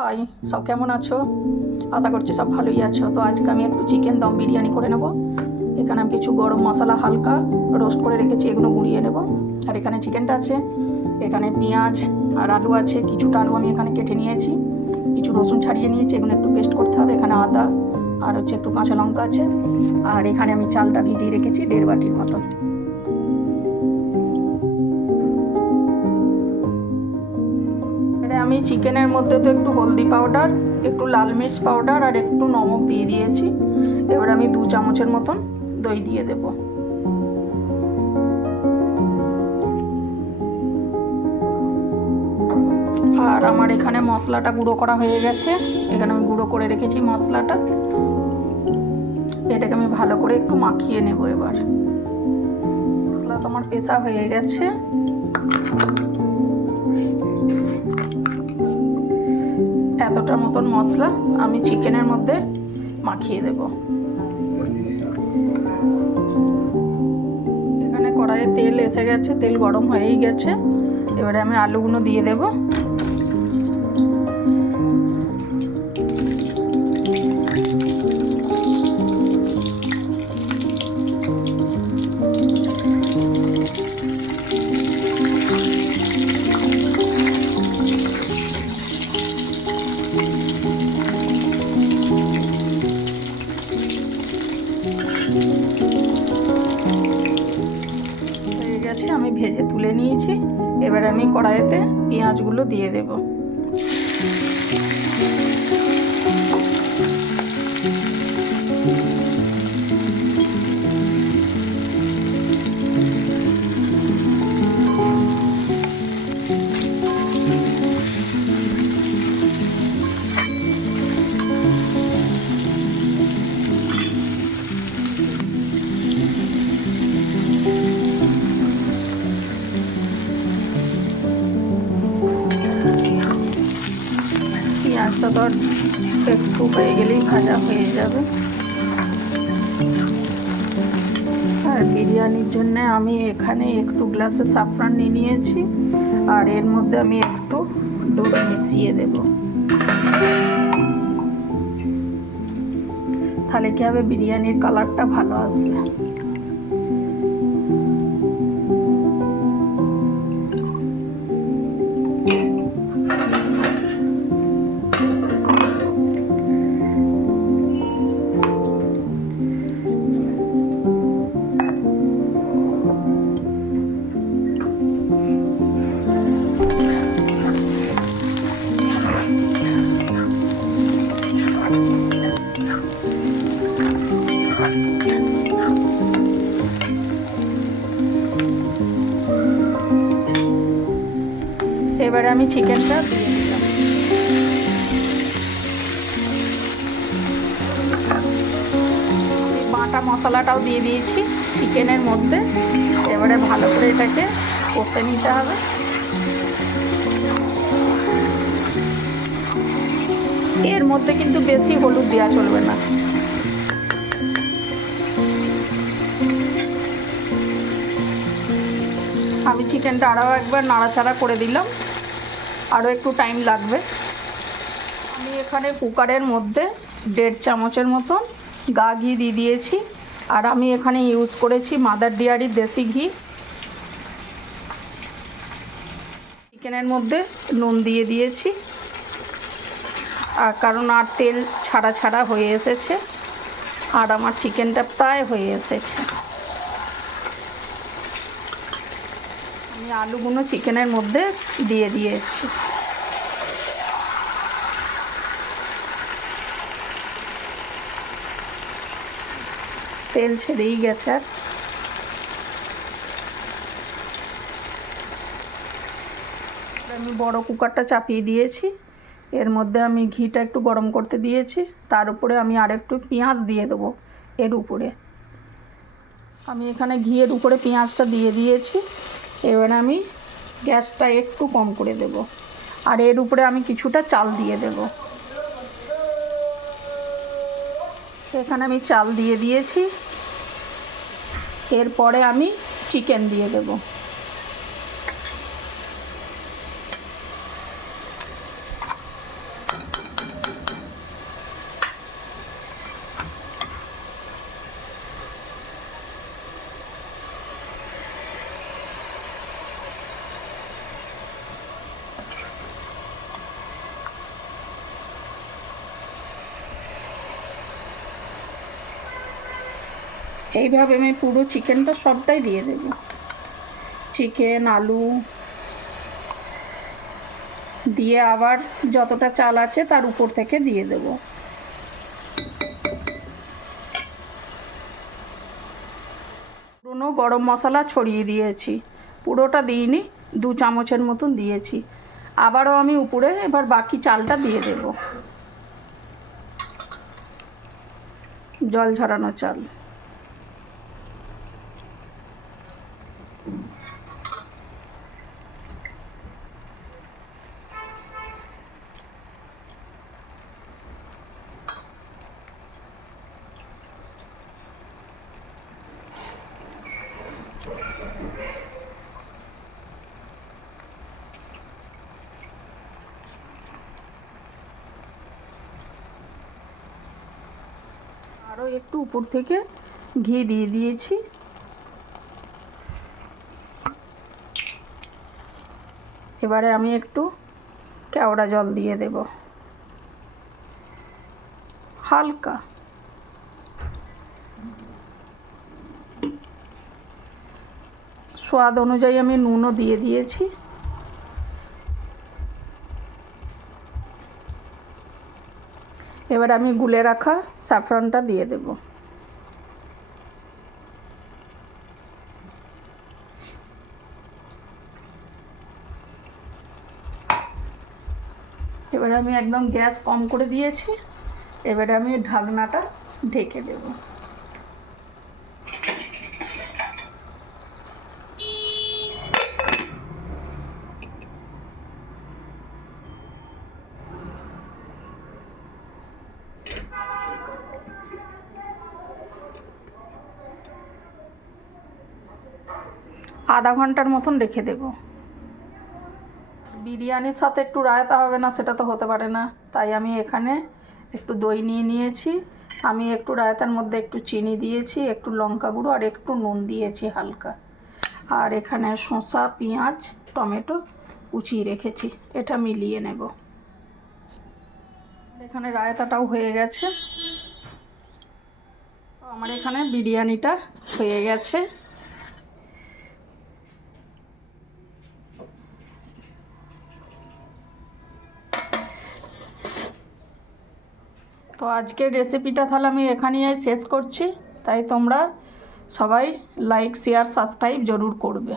High, সব কেমন আছো? আশা করছি সব ভালোই আছো। তো আজকে আমি একটু চিকেন দম বিরিয়ানি করে নেব। এখানে আমি কিছু গরম মশলা হালকা রোস্ট করে রেখেছি, এগুলো গুঁড়িয়ে নেব। আর এখানে চিকেনটা আছে, এখানে পেঁয়াজ আর আলু আছে, কিছুটা আলু আমি এখানে কেটে নিয়েছি, কিছু রসুন ছাড়িয়ে নিয়েছি, এগুলো একটু পেস্ট করতে হবে। এখানে আদা আর একটু কাঁচা লঙ্কা আছে। আর এখানে আমি চালটা ভিজিয়ে রেখেছি 1.5 বাটির মতন। আমি চিকেনের মধ্যে তো একটু হলদি পাউডার, একটু লাল মির্চ পাউডার আর একটু নমক দিয়ে দিয়েছি। এবার আমি 2 চামচের মতন দই দিয়ে দেব। আর আমার এখানে মশলাটা গুঁড়ো করা হয়ে গেছে, এখানে আমি গুঁড়ো করে রেখেছি মশলাটা। এটাকে আমি ভালো করে একটু মাখিয়ে নেব। এবার মশলা তো আমার পেশা হয়ে গেছে। এতটার মতন মশলা আমি চিকেনের মধ্যে মাখিয়ে দেব। এখানে কড়াইয়ে তেল এসে গেছে, তেল গরম হয়েই গেছে। এবারে আমি আলুগুলো দিয়ে দেব। হয়ে গেছে, আমি ভেজে তুলে নিয়েছি। এবার আমি কড়াইতে পেঁয়াজগুলো দিয়ে দেব। পেঁয়াজটা তো একটু হয়ে গেলেই ভাজা হয়ে যাবে। আর বিরিয়ানির জন্য আমি এখানে একটু গ্লাসে সাফরান নিয়ে নিয়েছি, আর এর মধ্যে আমি একটু দুধ মিশিয়ে দেব। তাহলে কি হবে, বিরিয়ানির কালারটা ভালো আসবে। এবারে আমি চিকেনটা দিয়ে দিলাম। বাটা মশলাটাও দিয়ে দিয়েছি চিকেনের মধ্যে। এবারে ভালো করে এটাকে কষে নিতে হবে। এর মধ্যে কিন্তু বেশি হলুদ দেওয়া চলবে না। আমি চিকেনটা আরও একবার নাড়াচাড়া করে দিলাম, আরও একটু টাইম লাগবে। আমি এখানে কুকারের মধ্যে 1.5 চামচের মতন গা ঘি দিয়ে দিয়েছি। আর আমি এখানে ইউজ করেছি মাদার ডেয়ারির দেশি ঘি। চিকেনের মধ্যে নুন দিয়ে দিয়েছি, আর কারণ আর তেল ছাড়া ছাড়া হয়ে এসেছে, আর আমার চিকেনটা প্রায় হয়ে এসেছে। আমি আলুগুলো চিকেনের মধ্যে দিয়ে দিয়েছি। তেল ছেড়েই গেছে। আমি বড় কুকারটা চাপিয়ে দিয়েছি, এর মধ্যে আমি ঘিটা একটু গরম করতে দিয়েছি। তার উপরে আমি আরেকটু পেঁয়াজ দিয়ে দেবো এর উপরে। আমি এখানে ঘিয়ের উপরে পেঁয়াজটা দিয়ে দিয়েছি। এবার আমি গ্যাসটা একটু কম করে দেব, আর এর উপরে আমি কিছুটা চাল দিয়ে দেব। এখানে আমি চাল দিয়ে দিয়েছি। এরপরে আমি চিকেন দিয়ে দেব। এইভাবে আমি পুরো চিকেনটা সবটাই দিয়ে দেব, চিকেন আলু দিয়ে আবার যতটা চাল আছে তার উপর থেকে দিয়ে দেব। পুরনো গরম মশলা ছড়িয়ে দিয়েছি, পুরোটা দিইনি, 2 চামচের মতন দিয়েছি। আবারও আমি উপরে এবার বাকি চালটা দিয়ে দেব, জল ঝরানো চাল। আরও একটু উপর থেকে ঘি দিয়ে দিয়েছি। এবারে আমি একটু কেওড়া জল দিয়ে দেব, হালকা। স্বাদ অনুযায়ী আমি নুনও দিয়ে দিয়েছি। এবার আমি গুলে রাখা স্যাফরনটা দিয়ে দেব। এবারে আমি একদম গ্যাস কম করে দিয়েছি। এবারে আমি ঢাকনাটা ঢেকে দেব। আধা ঘন্টার মতন রেখে দেব। বিরিয়ানির সাথে একটু রায়তা হবে না সেটা তো হতে পারে না, তাই আমি এখানে একটু দই নিয়ে নিয়েছি। আমি একটু রায়তার মধ্যে একটু চিনি দিয়েছি, একটু লঙ্কা গুঁড়ো আর একটু নুন দিয়েছি হালকা। আর এখানে শসা, পেঁয়াজ, টমেটো কুচিয়ে রেখেছি, এটা মিলিয়ে নেব। এখানে রায়তাটাও হয়ে গেছে। আমার এখানে বিরিয়ানিটা হয়ে গেছে। তো আজকের রেসিপিটা তাহলে আমি এখানেই শেষ করছি। তাই তোমরা সবাই লাইক, শেয়ার, সাবস্ক্রাইব জরুর করবে।